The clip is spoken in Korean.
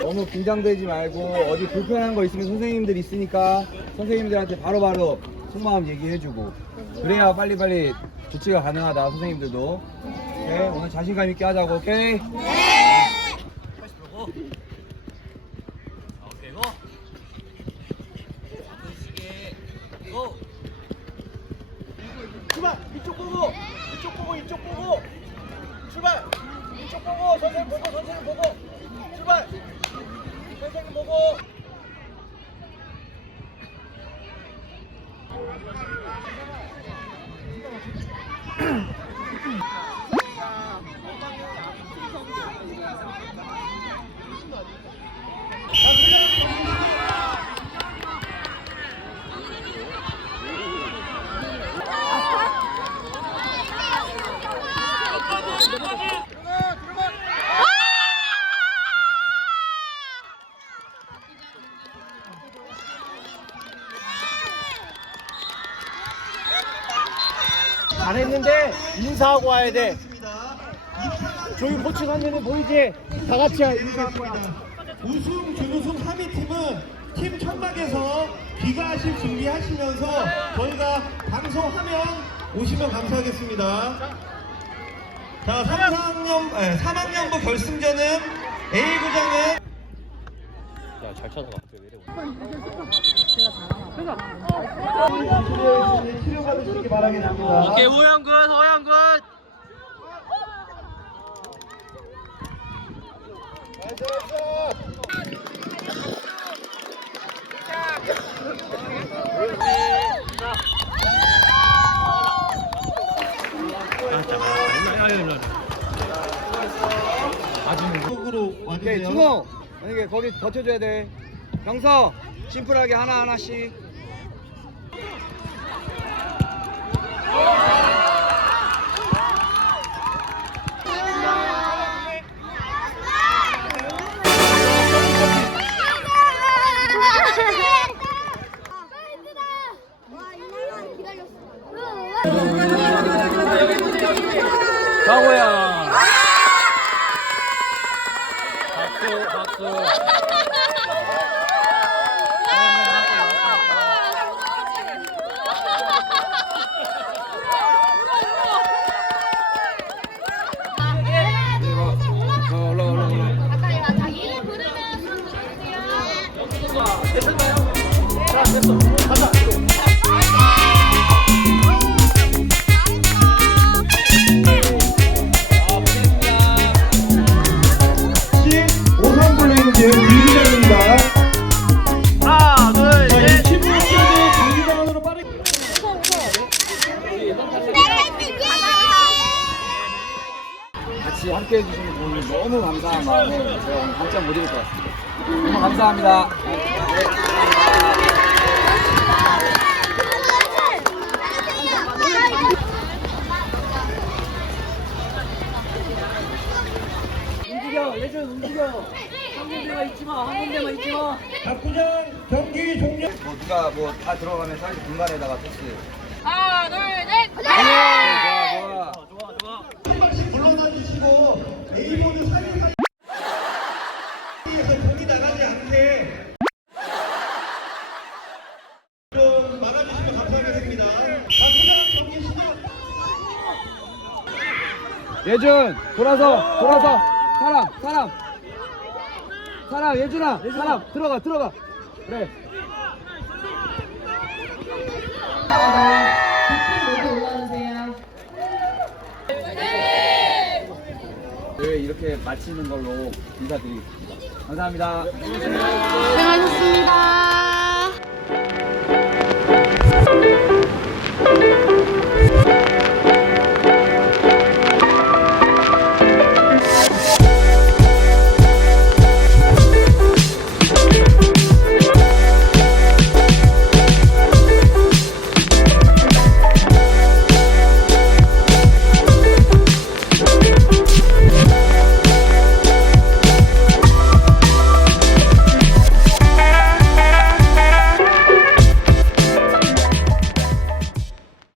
너무 긴장되지 말고 어디 불편한 거 있으면 선생님들 있으니까 선생님들한테 바로바로 속마음 얘기해주고. 그래야 빨리빨리 조치가 가능하다 선생님들도. 오케이? 오늘 자신감 있게 하자고 오케이? 네. 이쪽 보고 이쪽 보고! 출발! 이쪽 보고 선생님 보고 선생님 보고! 출발! 선생님 보고! 잘했는데 인사하고 와야 돼. 저기 코치 선생님 보이지? 다 같이 인사하고 와. 우승, 준우승 3위 팀은 팀 천막에서 귀가하실 준비하시면서 저희가 방송하면 오시면 감사하겠습니다. 자, 3, 4학년, 3학년부 결승전은 A구장은 야잘 찾아가 치료 받으시기 바라겠습니다. 오케이 호영군 호영군 쪽으로 오케이 와주세요. 준호 만약에 거기 버텨줘야 돼. 경서 심플하게 하나 하나씩 박수 박수. 어, 부르면 손 들어 같이 함께 해주시는 분이 너무 감사한 마음에 제가 오늘 감점 못 이길 것 같습니다. 너무 감사합니다. 움직여, 예준 움직여. 한 군데만 있지 마, 한 군데만 있지 마. 박구장 경기 종료. 뭐 누가 뭐 다 들어가면 사실 중간에다가 패스. 하나, 둘, 셋. 좋아, 좋아. 좋아 좋아 물러나 A보드 사이사이에서 경기 나가지 않게. 좀 막아주시면 감사하겠습니다. 예준 돌아서 돌아서. 사람 사람. 사람 예준아 사람. 들어가 들어가. 그래 네 이렇게 마치는 걸로 인사드리겠습니다 감사합니다 고생하셨습니다.